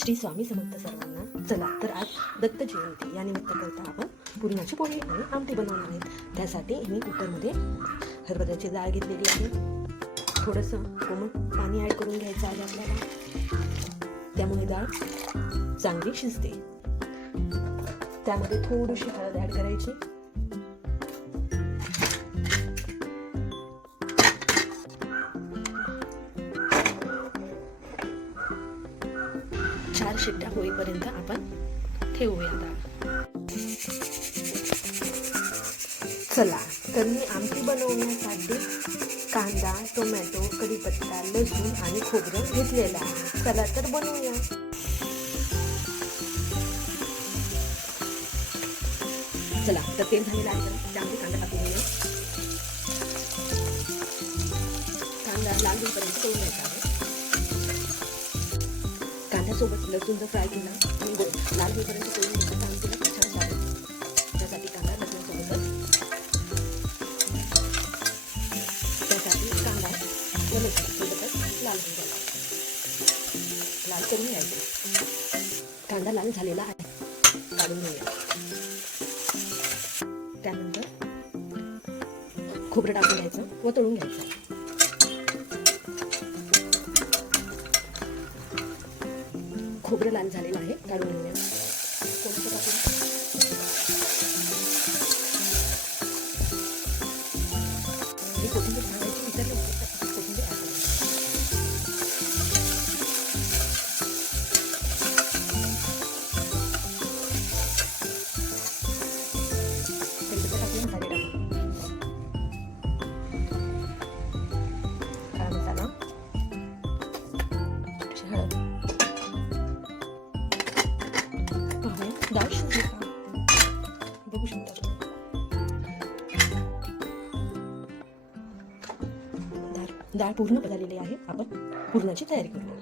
श्री स्वामी समर्थ सर्वांना. चला तर आज दत्त जयंती या निमित्त करता आपण पुरणाची पोळी आणि आमटी बनवणार आहेत. त्यासाठी मी कुकरमध्ये हरभऱ्याची डाळ घेतलेली आहे. थोडंसं कोमट पाणी ॲड करून घ्यायचं आहे आपल्याला, त्यामुळे डाळ चांगली शिजते. त्यामध्ये थोडीशी हळद ॲड करायची. चार शिट्ट्या होईपर्यंत आपण ठेवूया डाळ. चला तर मी आमटी बनवण्यासाठी कांदा, टोमॅटो, कढीपत्ता, लसूण आणि खोबरं घेतलेलं आहे. चला तर बनवूया. चला तर तेल झालेलं आहे, त्यामध्ये कांदा टाकून घेऊया. कांदा लाल होईपर्यंत तळून घ्यायचा आहे. कांद्यासोबत लसूण जर फ्राय केला आणि लाल होईपर्यंत तळून घ्यायचा, आमटीला खूप छान लागेल. त्यासाठी कांदा लसूणसोबतच कांदा व लसूणसोबतच लाल होऊन घ्यायचा, लाल करून घ्यायचा. कांदा लाल झालेला आहे, काढून घेऊया. त्यानंतर खोबरं टाकून घ्यायचं व तळून घ्यायचं. खोबरं लाल झालेलं आहे, काढून घेऊया. कोथिंबीर घालायची विसरली होती, तर कोथिंबीर ॲड करूया. कढीपत्ता टाकून झालेला आहे. काळा मसाला, हळद. डाळ शिजली का बघू शकता तुम्ही. डाळ पूर्ण झालेली आहे. आपण पुरणाची तयारी करूया.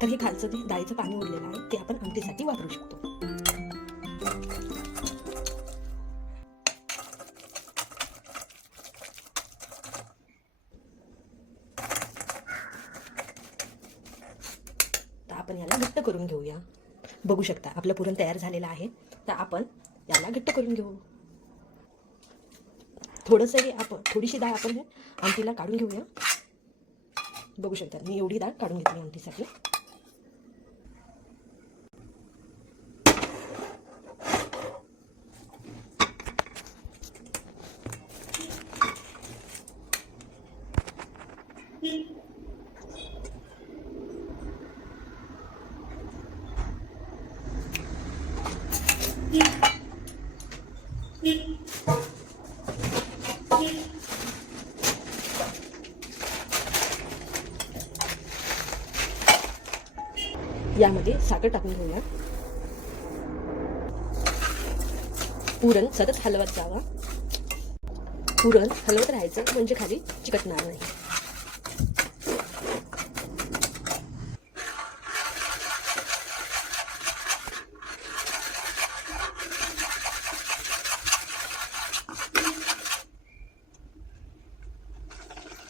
तर हे खालचं डाळीचं पाणी उरलेलं आहे, ते आपण आमटीसाठी वापरू शकतो. आपण याला घट्ट करून घेऊया. बघू शकता आपलं पुरण तयार झालेलं आहे. तर आपण याला घट्ट करून घेऊ. थोडीशी डाळ आपण आमटीला काढून घेऊया. बघू शकता मी एवढी डाळ काढून घेतली आमटीसाठी. यामध्ये साखर टाकून घेऊया. पुरण सतत हलवत जावा. पुरण हलवत राहायचं, म्हणजे खाली चिकटणार नाही.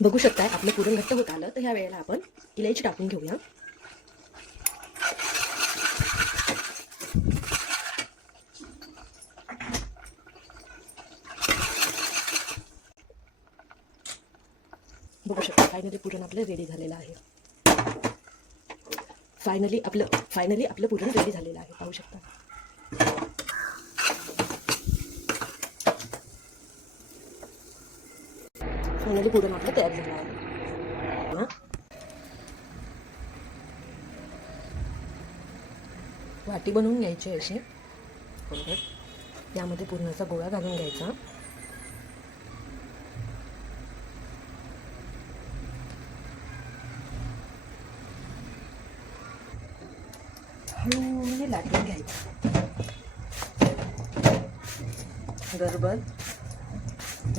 बघू शकताय आपलं पुरण घट्ट होत आलं. तर ह्या वेळेला आपण इलायची टाकून घेऊया. बघू शकता फायनली पुरण आपलं रेडी झालेलं आहे. फायनली आपलं पुरण रेडी झालेलं आहे. पाहू शकता. फायनली पुरण आपलं तयार झालं आहे. वाटी बनवून घ्यायची अशी. यामध्ये पुरणाचा गोळा घालून घ्यायचा. हळूने लाटून घ्यायचं.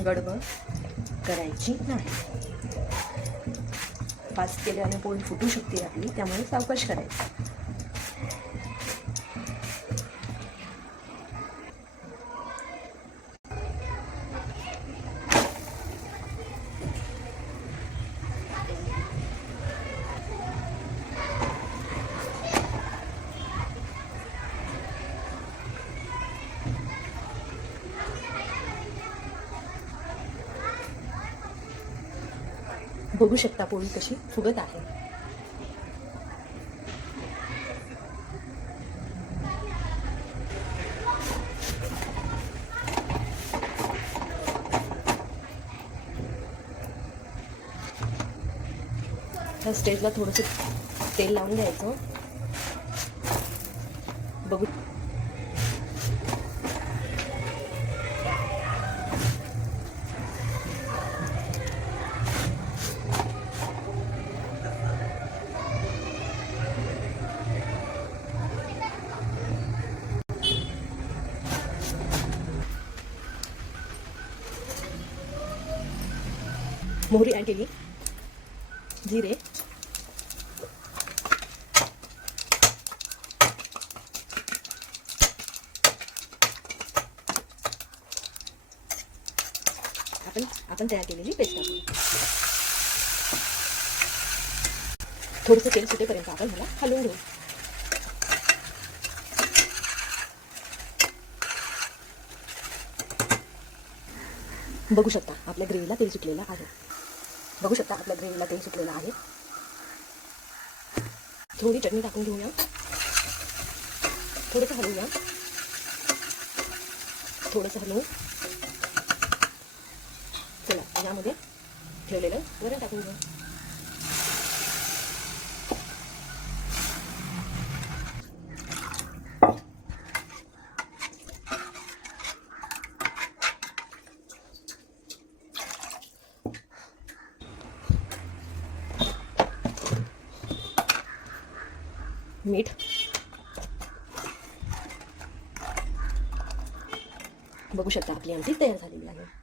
गडबड करायची नाही. फास्ट केल्याने पोळी फुटू शकते आपली, त्यामुळे सावकाश करायची. बघू शकता पोळी कशी फुगत आहे. त्या स्टेजला थोडंसं तेल लावून द्यायचं. बघू मोहरी ॲड केली, जिरे, आपण तयार केलेली पेस्ट टाकू. थोडंसं तेल सुटेपर्यंत आपण ह्याला हलवून घेऊ. बघू शकता आपल्या ग्रेव्हीला तेल सुटलेलं आहे. बघू शकता आपल्या ग्रेव्हीला तेल सुटलेलं आहे. थोडी चटणी टाकून घेऊया. थोडंसं हलवूया. थोडंसं हलवू. चला यामध्ये ठेवलेलं वरण टाकून घेऊ. मीठ, बघू शकता आपली आमटी तयार झालेली आहे.